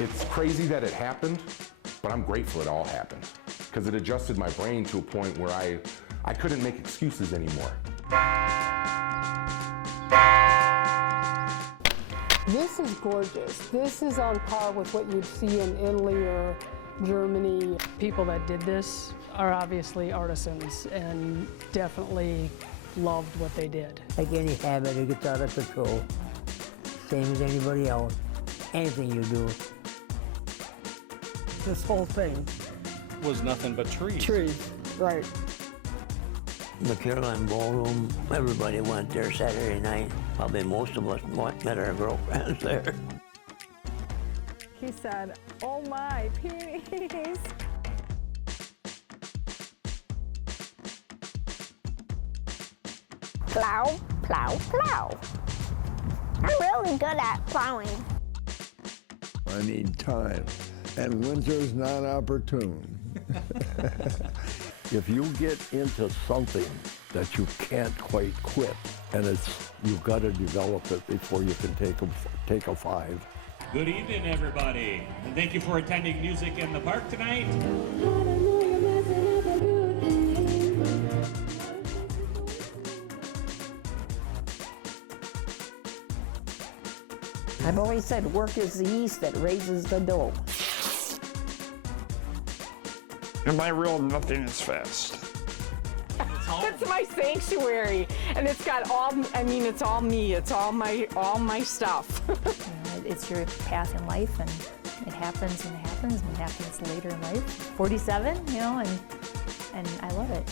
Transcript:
It's crazy that it happened, but I'm grateful it all happened because it adjusted my brain to a point where I couldn't make excuses anymore. This is gorgeous. This is on par with what you'd see in Italy or Germany. People that did this are obviously artisans and definitely loved what they did. Like any habit, it gets out of control. Same as anybody else. Anything you do. This whole thing. Was nothing but trees. Trees, right. The Caroline Ballroom, everybody went there Saturday night. Probably most of us met our girlfriends there. He said, "Oh my, peonies." Plow, plow, plow. I'm really good at plowing. I need time, and winter's not opportune. If you get into something that you can't quite quit, and you've got to develop it before you can take a 5. Good evening, everybody, and thank you for attending Music in the Park tonight. I've always said work is the yeast that raises the dough. In my world, nothing is fast. That's my sanctuary, and it's got all. I mean, it's all me. It's all my stuff. It's your path in life, and it happens and it happens and it happens later in life. 47, and I love it.